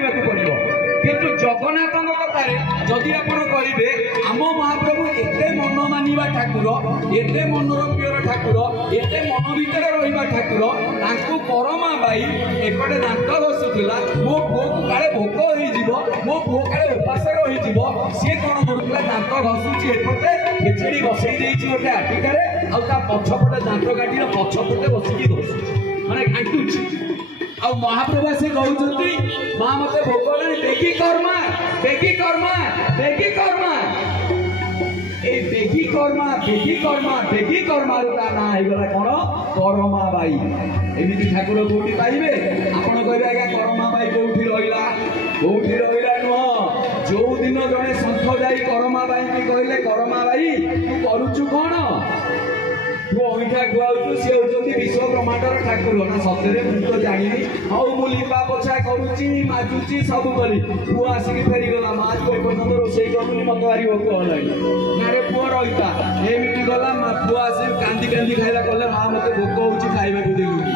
मानिबा को पड़िबो किंतु जगन्नाथ कथार जदि आप कहे आम महाप्रभु एते मन मानिबा ठाकुर एते मनर प्रियर ठाकुर एते मन भितर रहिबा ठाकुर तांको करमा बाई एपटे दांत घसुला मो पुओ को काले भोक हो मो पुओ काले उपास रही सी कौन करूला दांत घसुची एपटे खेचड़ी बसई देइछि गोटे आटिकारे आ ता पछपटे दांत काटी पछपटे बसिकी घसुची माने घांटुची आ महाप्रभु से कहउछंती मां मते भोक लानी देखी कर्मा देखी कर्मा देखी कर्मा ए देखी कर्मा देखी कर्मा देखी कर्मा ता ना हे गला कोन करमा बाई एमिति ठाकुर कोठी पाइबे आपण कहबे आगा करमा बाई कोठी रहिला नुह जो दिन जने संत जाई करमा बाई की कहले करमा बाई तू करूछु कोन तू अहिठा खुआउछु से होचंती विश्व ब्रह्मांडर ठाकुर ना सतरे मु तो जानिनी हौ मु लिपा पोछा करूची माजुची सब करी तू आसिक फेरी गला माज को पर्यंत रोसई करूनी मत बारी भोक हलाई नारे पुओ रहिता एमिति गला मा पुओ आसी कांदी कांदी खाइला कहले मां मते भोक होउची खाइबा को देलुनी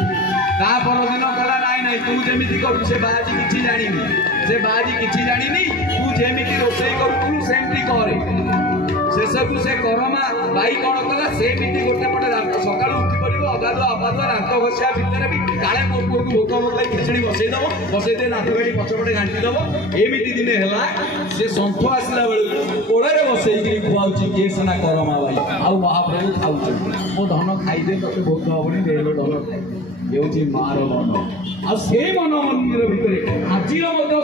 ता पर दिन कहला नाई तू जेमिति करू से बाजी किछि जानिनी तू जेमिति रोसई करूतु सेमति करे शेषकु से करमा बाई कौन कला से मिट्टी गोटे पटे सका उठी पड़ो अगाधुआ अगाधुआ दांत घसिया भितर भी काले मो पुओ को भोक मतलब खिचड़ी बसई दे नाथ गाड़ी पछपटे घाटी दब एमती दिने है से सन्थ आसला बेलू कोड़े बसई खुआऊँ किए सीना करमा बाई आउ महाप्रभु खाऊ मो धन खाइदे ते भोक हेनी दे धन ये मार मन आ मन मंदिर भितर आज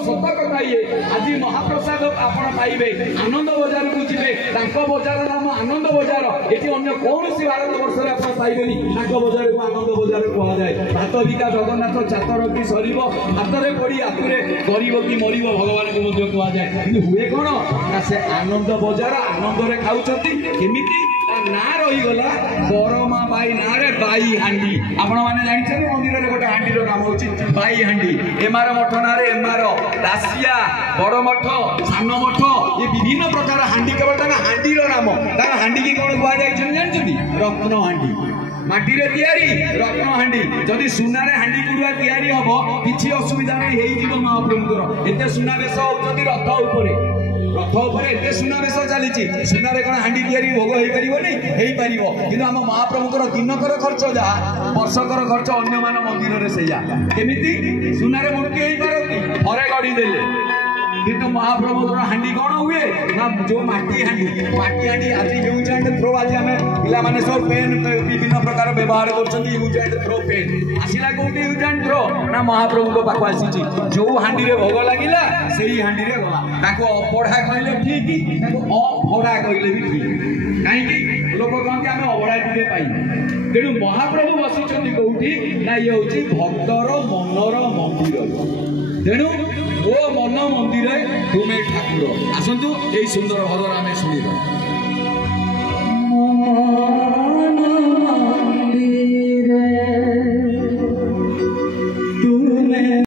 सत कथा ये आज महाप्रसाद आपण पाइबे आनंद बजार को जीवे बजार नाम आनंद बजार ये अन्य कौन भारत वर्ष में आप पाइबेनी बजार को आनंद बजार कह जाए भात बिका जगन्नाथ चातर कि सर हाथ में पड़ी आतुरे गरीब कि मर भगवान को कह जाए कि हुए कौन ना से आनंद बजार आनंद केमिति ना रहीगला करमा बाई ना रे बाई हांडी आपण माने जानिछे मंदिर रे गोटे हांडी रो नाम होची बाई हांडी एमार मठ ना रे एमार दासिया बड़ मठ सान मठ ये विभिन्न प्रकार हांडी केवल ता हांडी रो नाम ता हांडी की कोन कुआ जाय छन जानछथि रत्न हांडी माटी रे तयारी रत्न हांडी जदि सुना रे हांडी कुडुआ तयारी हबो किछि असुविधा नै हेई जीव महाप्रभुकर एते सुना बेस होचथि रथ ऊपर रथ उपर एते सुनावेश चली सुनारे कौन हांडी तैयारी भोग हो पार कि आम महाप्रभुकर दिनकर खर्च जहाँ वर्षकर खर्च अन्य मान मंदिर से केमिति सुनारे मूर्ति हो पारती थरे गढ़ीदेले किंतु महाप्रभुर हांडी कौन हुए ना जो माटी हांडी आज यूज एंड थ्रो आज आम पे सब पेन विभिन्न प्रकार व्यवहार कर यूज एंड थ्रो पेन आसला कौटी यूज एंड थ्रो ना महाप्रभु पाक आसी जो हांडी रे भोग लगिला से ही हांडी रे गला अबढ़ा कहले ठीक अबढ़ा कहले भी ठीक कहीं लोक कहते आम अबढ़ा टे पाई तेणु महाप्रभु बसी कौटी ना ये हूँ भक्तर मनर मंदिर तेणु ओ मन मंदिर तुम्हें ठाकुर आसतु यही सुंदर भजन आम शुणा।